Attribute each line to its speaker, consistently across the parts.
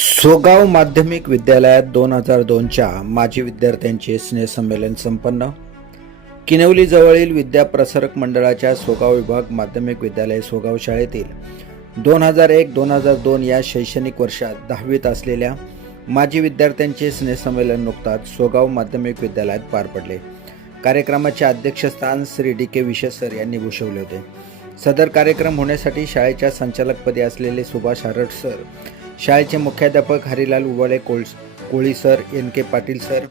Speaker 1: सोगाव माध्यमिक विद्यालयात दोन हजार दोनच्या माजी विद्यार्थ्यांचे स्नेहसंमेलन संपन्न. किनवलीजवळील विद्याप्रसारक मंडळाच्या सोगाव विभाग माध्यमिक विद्यालय सोगाव शाळेतील दोन हजार एक दोन हजार दोन या शैक्षणिक वर्षात दहावीत असलेल्या माजी विद्यार्थ्यांचे स्नेहसंमेलन नुकताच सोगाव माध्यमिक विद्यालयात पार पडले. कार्यक्रमाचे अध्यक्षस्थान श्री डी के विशेसर यांनी भूषवले होते. सदर कार्यक्रम होण्यासाठी शाळेच्या संचालकपदी असलेले सुभाष हरट सर शाळेचे मुख्याध्यापक हरिलाल उबाळे कोळ Koli sir N K Patil sir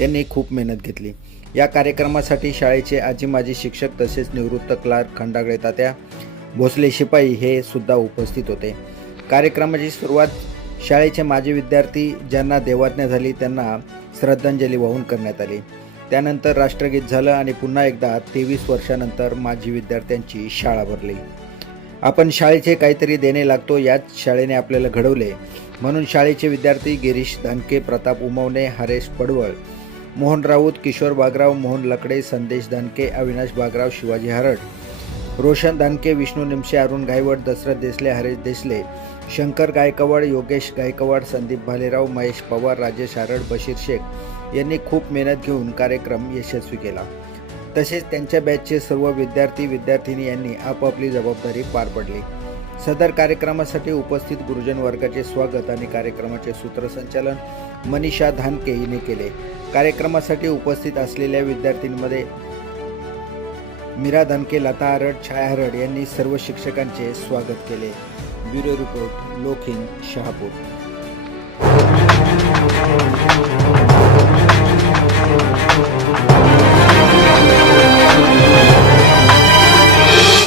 Speaker 1: यांनी खूप मेहनत घेतली. या कार्यक्रमासाठी शाळेचे आजी माजी शिक्षक तसेच निवृत्त क्लार्क खंडागळे तात्या भोसले शिपाई हे सुद्धा उपस्थित होते. कार्यक्रमाची सुरुवात शाळेचे माजी विद्यार्थी ज्यांना देवाज्ञा झाली त्यांना श्रद्धांजली वाहून करण्यात आली. त्यानंतर राष्ट्रगीत झालं आणि पुन्हा एकदा तेवीस वर्षानंतर माजी विद्यार्थ्यांची शाळा भरली. आपण शाळेचे काहीतरी देणे लागतो याच शाळेने आपल्याला घडवले. म्हणून शाळेचे विद्यार्थी गिरीश दानके प्रताप उमवणे हरेश पडवळ मोहन राऊत किशोर बागराव मोहन लकडे संदेश दानके अविनाश बागराव शिवाजी हरड रोशन दानके विष्णू निमशे अरुण गायवड दशरथ देसले हरेश देसले शंकर गायकवाड योगेश गायकवाड संदीप भालेराव महेश पवार राजेश हरड बशीर शेख यांनी खूप मेहनत घेऊन कार्यक्रम यशस्वी केला. तसेच त्यांच्या बॅचचे सर्व विद्यार्थी विद्यार्थिनी यांनी आपापली जबाबदारी पार पडली. सदर कार्यक्रमासाठी उपस्थित गुरुजन वर्गाचे स्वागत आणि कार्यक्रमाचे सूत्रसंचालन मनीषा धानके हिने केले. कार्यक्रमासाठी उपस्थित असलेल्या विद्यार्थ्यांमध्ये मीरा धानके लता हरड छाया हरड यांनी सर्व शिक्षकांचे स्वागत केले. ब्युरो रिपोर्ट लोखिंग शहापूर.